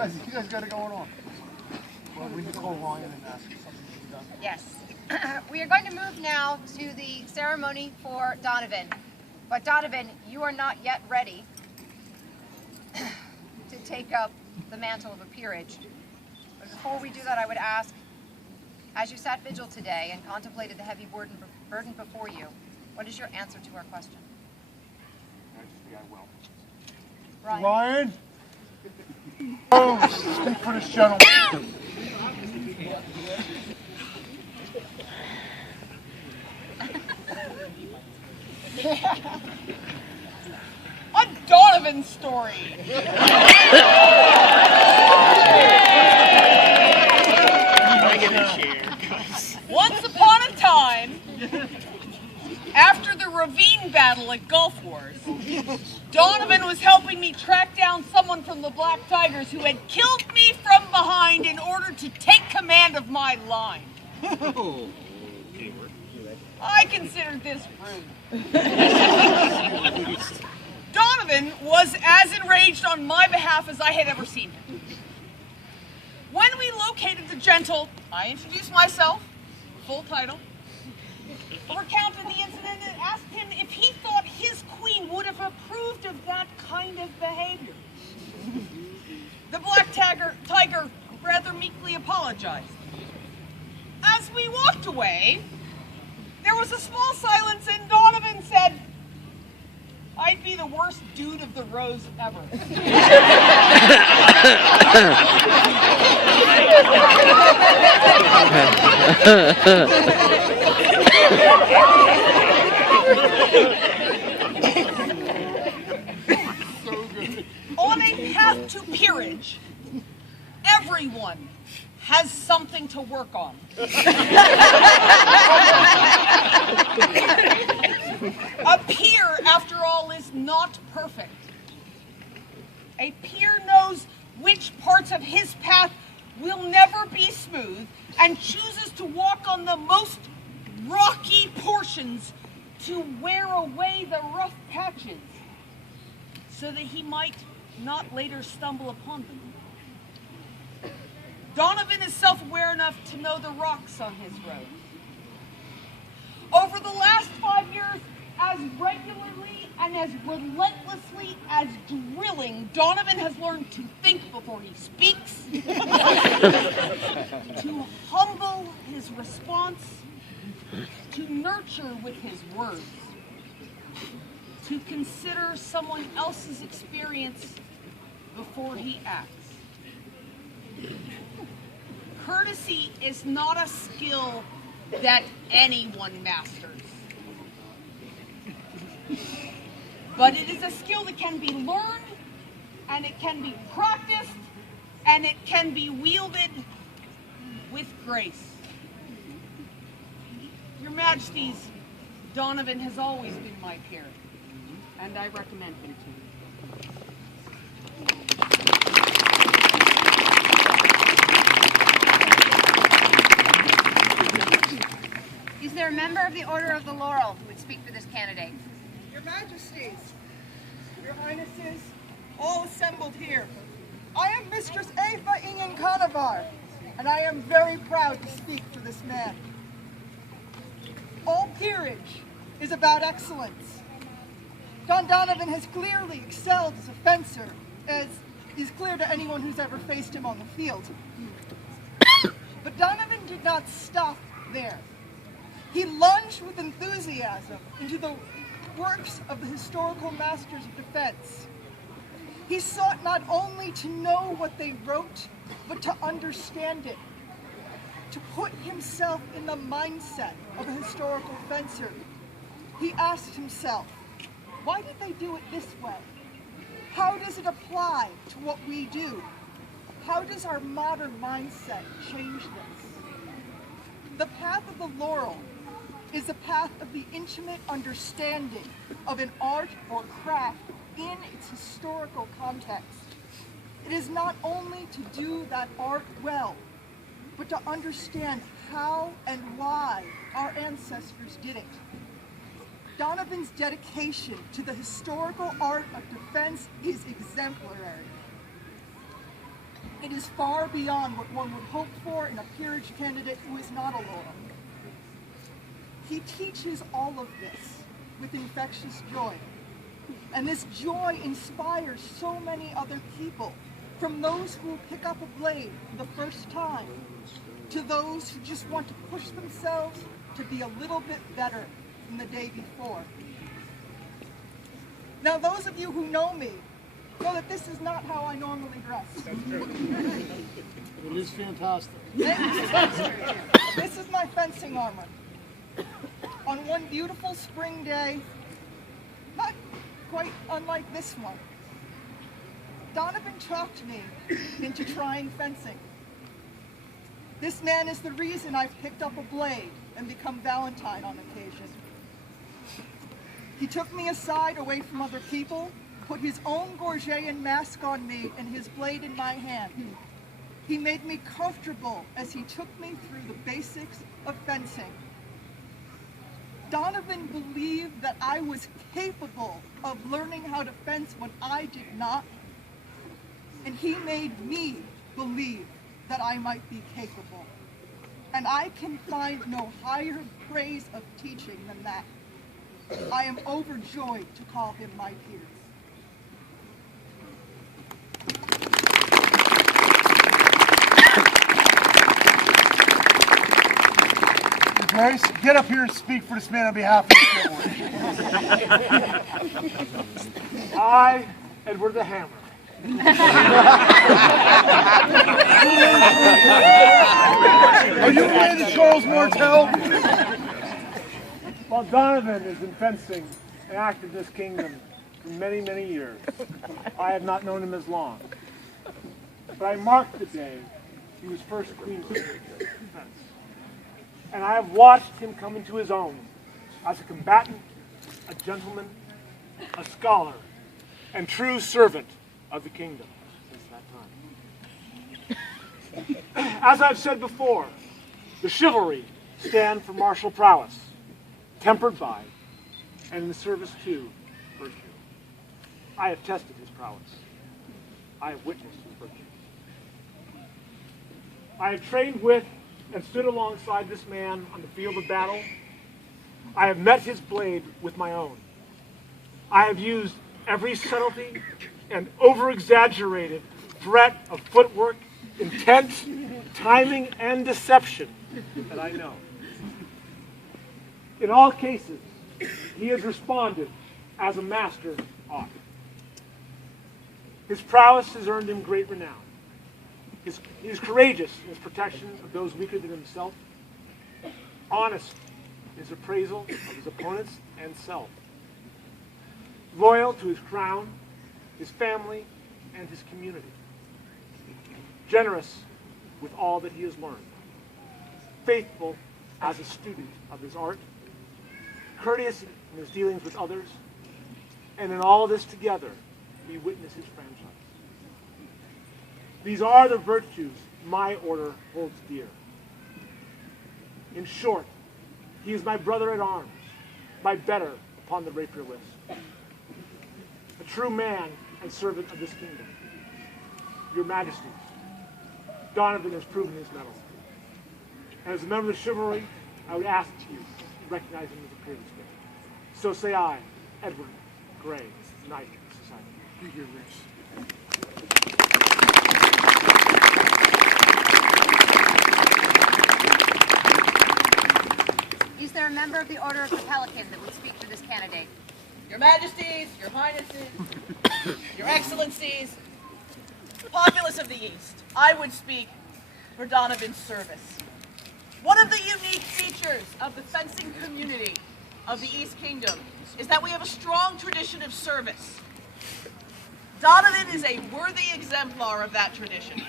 guys got it going on. Well, we can call Ryan and ask if something can be done. Yes. We are going to move now to the ceremony for Donovan. But Donovan, you are not yet ready to take up the mantle of a peerage. But before we do that, I would ask, as you sat vigil today and contemplated the heavy burden before you, what is your answer to our question? Majesty, I will. Ryan? Ryan? Oh, speak for this gentleman. A Donovan story. Once upon a time, after the ravine battle at Gulf Wars, Donovan was helping me track down someone from the Black Tigers who had killed me from behind in order to take command of my line. I considered this rude. Donovan was as enraged on my behalf as I had ever seen him. When we located the gentle, I introduced myself, full title, recounted the incident and asked him if he thought his queen would have approved of that kind of behavior. The Black Tiger rather meekly apologized. As we walked away, there was a small silence and Donovan said, "I'd be the worst dude of the rose ever." On a path to peerage, everyone has something to work on. A peer, after all, is not perfect. A peer knows which parts of his path will never be smooth and chooses to walk on the most rocky portions to wear away the rough patches so that he might not later stumble upon them. Donovan is self-aware enough to know the rocks on his road. Over the last 5 years, as regularly and as relentlessly as drilling, Donovan has learned to think before he speaks, to humble his response, to nurture with his words, to consider someone else's experience before he acts. Courtesy is not a skill that anyone masters, but it is a skill that can be learned, and it can be practiced, and it can be wielded with grace. Your Majesties, Donovan has always been my peer, and I recommend him to you. Is there a member of the Order of the Laurel who would speak for this candidate? Your Majesties, Your Highnesses, all assembled here, I am Mistress Afa Ingen Conovar, and I am very proud to speak for this man. All peerage is about excellence. Don Donovan has clearly excelled as a fencer, as is clear to anyone who's ever faced him on the field. But Donovan did not stop there. He lunged with enthusiasm into the works of the historical masters of defense. He sought not only to know what they wrote, but to understand it, to put himself in the mindset of a historical fencer. He asked himself, why did they do it this way? How does it apply to what we do? How does our modern mindset change this? The path of the laurel is the path of the intimate understanding of an art or craft in its historical context. It is not only to do that art well, but to understand how and why our ancestors did it. Donovan's dedication to the historical art of defense is exemplary. it is far beyond what one would hope for in a peerage candidate who is not a lord. He teaches all of this with infectious joy. And this joy inspires so many other people, from those who will pick up a blade for the first time, to those who just want to push themselves to be a little bit better than the day before. Now, those of you who know me know that this is not how I normally dress. It is fantastic. This is my fencing armor. On one beautiful spring day, not quite unlike this one, Donovan talked me into trying fencing. This man is the reason I've picked up a blade and become Valentine on occasion. He took me aside away from other people, put his own Gorgian mask on me and his blade in my hand. He made me comfortable as he took me through the basics of fencing. Donovan believed that I was capable of learning how to fence when I did not, and he made me believe that I might be capable. And I can find no higher praise of teaching than that. I am overjoyed to call him my peer. Grace, get up here and speak for this man on behalf of the family. I, Edward the Hammer. Are you related to Charles Martel? Well, Donovan has been fencing and active in this kingdom for many, many years. I have not known him as long. But I marked the day he was first Queen's defense. And I have watched him come into his own as a combatant, a gentleman, a scholar, and true servant of the kingdom since that time. As I've said before, the chivalry stand for martial prowess, tempered by, and in the service to, virtue. I have tested his prowess. I have witnessed his virtue. I have trained with and stood alongside this man on the field of battle. I have met his blade with my own. I have used every subtlety and over-exaggerated threat of footwork, intent, timing, and deception that I know. In all cases, he has responded as a master ought. His prowess has earned him great renown. He is courageous in his protection of those weaker than himself, honest in his appraisal of his opponents and self, loyal to his crown, his family, and his community, generous with all that he has learned, faithful as a student of his art, courteous in his dealings with others, and in all of this together, we witness his franchise. These are the virtues my order holds dear. In short, he is my brother at arms, my better upon the rapier list, a true man and servant of this kingdom. Your Majesties, Donovan has proven his mettle. And as a member of the chivalry, I would ask you to recognize him as a peer this day. So say I, Edward Gray, Knight of Society. Be here, Rich. Is there a member of the Order of the Pelican that would speak for this candidate? Your Majesties, Your Highnesses, Your Excellencies, populace of the East, I would speak for Donovan's service. One of the unique features of the fencing community of the East Kingdom is that we have a strong tradition of service. Donovan is a worthy exemplar of that tradition.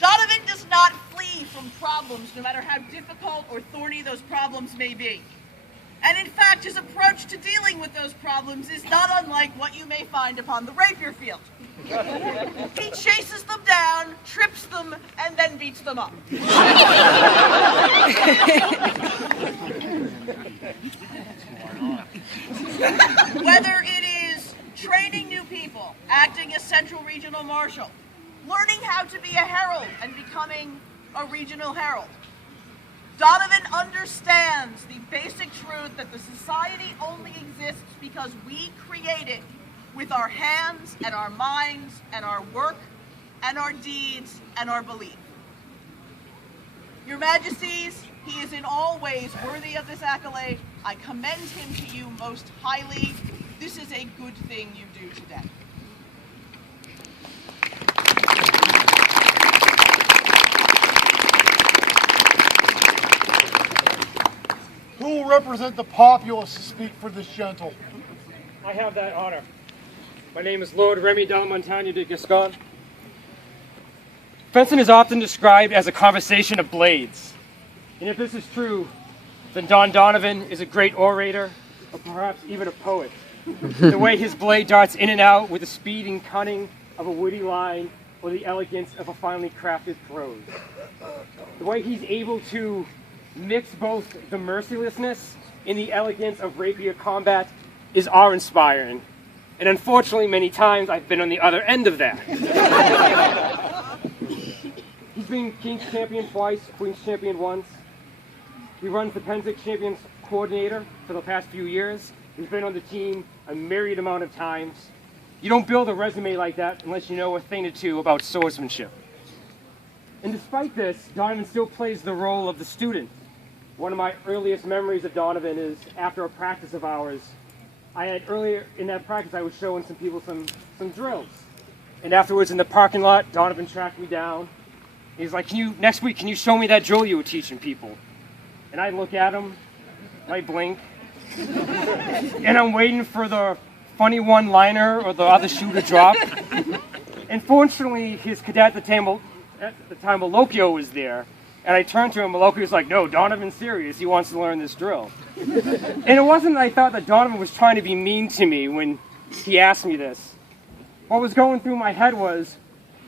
Donovan does not flee from problems, no matter how difficult or thorny those problems may be. And in fact, his approach to dealing with those problems is not unlike what you may find upon the rapier field. He chases them down, trips them, and then beats them up. Whether it is training new people, acting as Central Regional Marshal, learning how to be a herald and becoming a regional herald. Donovan understands the basic truth that the society only exists because we create it with our hands and our minds and our work and our deeds and our belief. Your Majesties, he is in all ways worthy of this accolade. I commend him to you most highly. This is a good thing you do today. Who will represent the populace to speak for this gentle? I have that honor. My name is Lord Remy Delamontagne de Giscon. Fencing is often described as a conversation of blades. And if this is true, then Don Donovan is a great orator, or perhaps even a poet. The way his blade darts in and out with the speed and cunning of a witty line or the elegance of a finely crafted prose. The way he's able to mix both the mercilessness and the elegance of rapier combat is awe-inspiring. And unfortunately, many times I've been on the other end of that. He's been King's Champion twice, Queen's Champion once. He runs the Pennsic Champions Coordinator for the past few years. He's been on the team a myriad amount of times. You don't build a resume like that unless you know a thing or two about swordsmanship. And despite this, Donovan still plays the role of the student. One of my earliest memories of Donovan is after a practice of ours. Earlier in that practice, I was showing some people some drills. And afterwards in the parking lot, Donovan tracked me down. He's like, next week, can you show me that drill you were teaching people? And I look at him, I blink, and I'm waiting for the funny one-liner or the other shoe to drop. And fortunately, his cadet at the time, Malocchio, was there. And I turned to him, Malocchio was like, no, Donovan's serious, he wants to learn this drill. And it wasn't that I thought that Donovan was trying to be mean to me when he asked me this. What was going through my head was,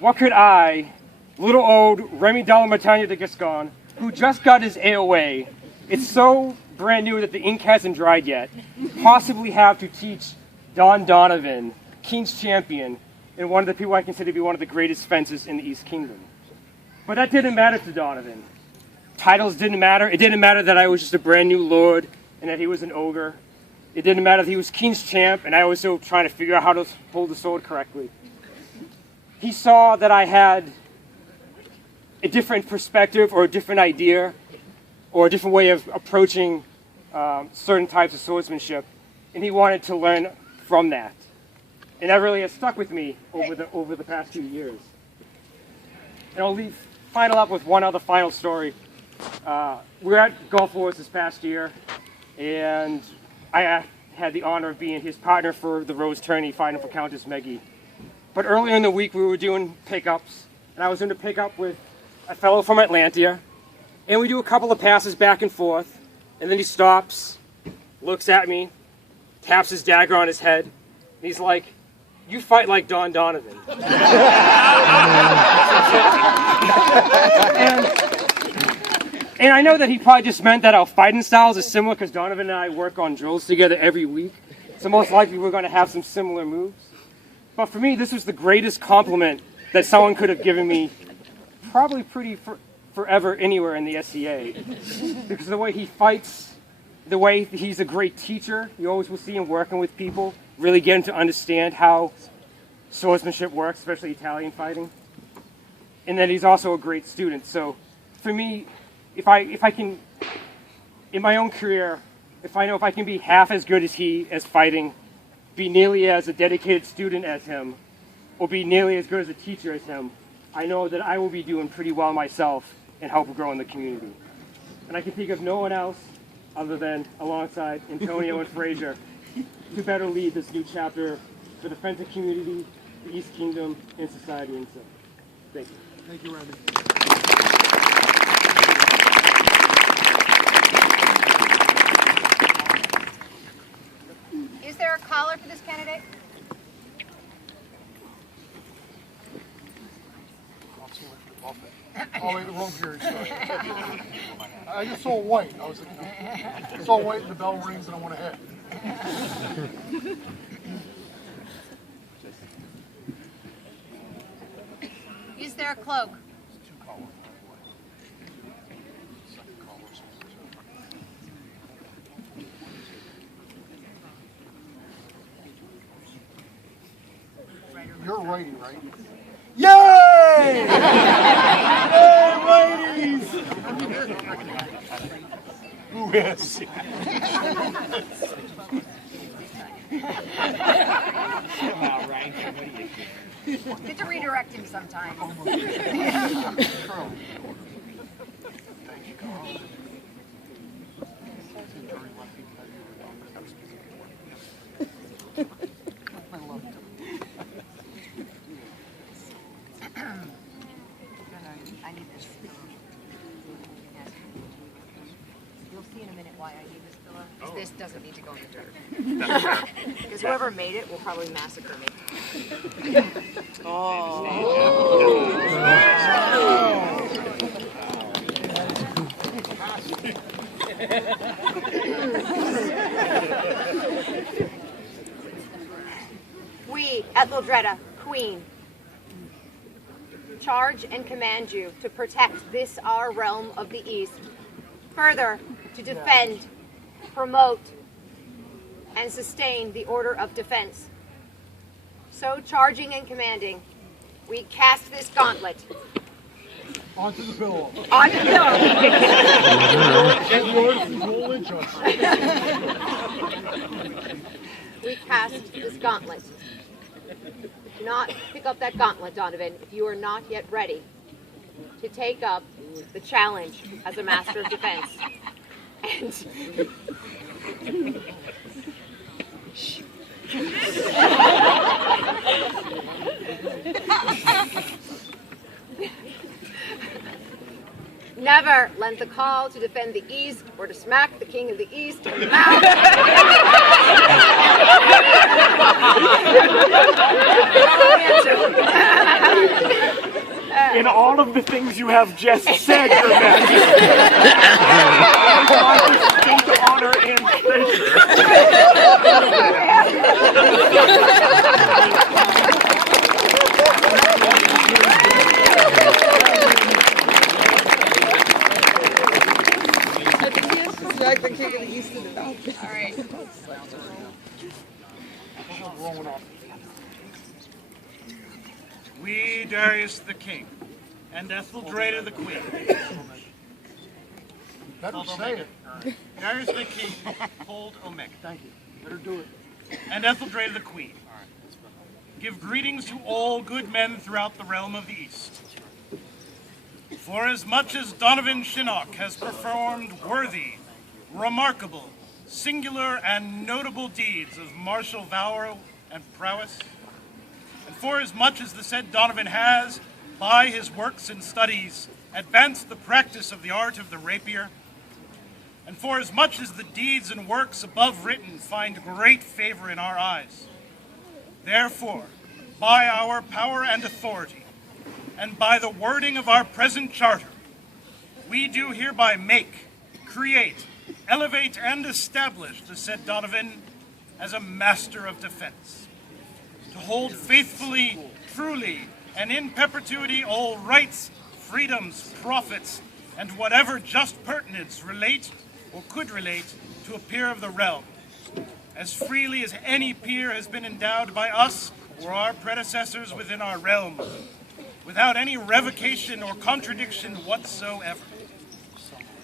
what could I, little old Remy Delamontagne de Giscon, who just got his AOA, it's so brand new that the ink hasn't dried yet, possibly have to teach Don Donovan, King's Champion, and one of the people I consider to be one of the greatest fencers in the East Kingdom. But that didn't matter to Donovan. Titles didn't matter. It didn't matter that I was just a brand new lord and that he was an ogre. It didn't matter that he was King's Champ and I was still trying to figure out how to hold the sword correctly. He saw that I had a different perspective or a different idea or a different way of approaching certain types of swordsmanship, and he wanted to learn from that. And that really has stuck with me over the past few years. And I'll final up with one other final story. We were at Gulf Wars this past year, and I had the honor of being his partner for the Rose Tourney fighting for Countess Meggie. But earlier in the week we were doing pickups, and I was going to pick up with a fellow from Atlantia, and we do a couple of passes back and forth, and then he stops, looks at me, taps his dagger on his head, and he's like, "You fight like Don Donovan." And I know that he probably just meant that our fighting styles are similar because Donovan and I work on drills together every week, so most likely we're going to have some similar moves. But for me, this was the greatest compliment that someone could have given me probably forever anywhere in the SCA. Because the way he fights, the way he's a great teacher, you always will see him working with people, really getting to understand how swordsmanship works, especially Italian fighting. And then he's also a great student. So for me, if I can, in my own career, if I can be half as good as he as fighting, be nearly as a dedicated student as him, or be nearly as good as a teacher as him, I know that I will be doing pretty well myself and help grow in the community. And I can think of no one else other than alongside Antonio and Fraser to better lead this new chapter for the fencing community, the East Kingdom, and society and so. Thank you. Thank you, Randy. Is there a collar for this candidate? Oh, wait, the wrong period. Sorry. I just saw white. I saw white and the bell rings and I went ahead. their cloak. You're righty, right? Yay! Yay, ladies! Who is? Get to redirect him sometime. I need this. You'll see in a minute why I need this pillow. Because this doesn't need to go in the dirt. Because whoever made it will probably massacre me. We, Etheldreda, Queen, charge and command you to protect this our realm of the East. Further, to defend, promote, and sustain the order of defense. So charging and commanding, we cast this gauntlet Onto the pillow. on the pillow. We cast this gauntlet. Do not pick up that gauntlet, Donovan, if you are not yet ready to take up the challenge as a master of defense. And never lend the call to defend the East or to smack the King of the East in the mouth. In all of the things you have just said, Your Majesty, my distinct honor and pleasure. Like the King of the East in the mouth. All right. We, Darius the King, and Etheldreda the Queen. Better say it. Darius the King, hold Omega. Thank you. Better do it. And Etheldreda the Queen. Give greetings to all good men throughout the realm of the East. For as much as Donovan Shinnok has performed worthy, remarkable, singular, and notable deeds of martial valor and prowess, and for as much as the said Donovan has, by his works and studies, advanced the practice of the art of the rapier, and for as much as the deeds and works above written find great favor in our eyes, therefore, by our power and authority, and by the wording of our present charter, we do hereby make, create, elevate, and establish the said Donovan as a master of defense, to hold faithfully, truly, and in perpetuity all rights, freedoms, profits, and whatever just pertinence relate or could relate to a peer of the realm, as freely as any peer has been endowed by us or our predecessors within our realm, without any revocation or contradiction whatsoever.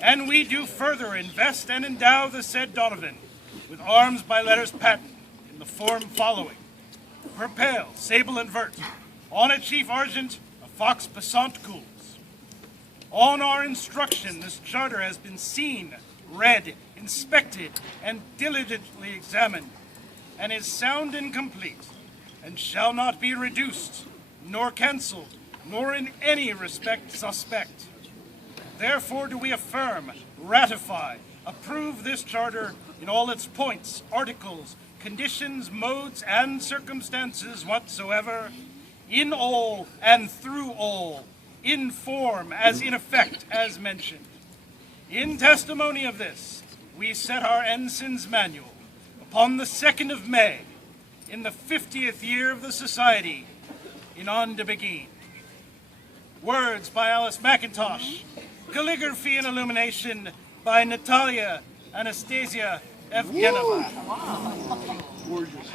And we do further invest and endow the said Donovan with arms by letters patent in the form following: per pale, sable and vert, on a chief argent, a fox passant gules. On our instruction, this charter has been seen, read, inspected, and diligently examined, and is sound and complete, and shall not be reduced, nor cancelled, nor in any respect suspect. Therefore do we affirm, ratify, approve this charter in all its points, articles, conditions, modes, and circumstances whatsoever, in all and through all, in form as in effect as mentioned. In testimony of this, we set our ensign's manual upon the 2nd of May, in the 50th year of the Society, in on de Begin. Words by Alice McIntosh. Calligraphy and illumination by Natalia Anastasia Evgenova. Gorgeous.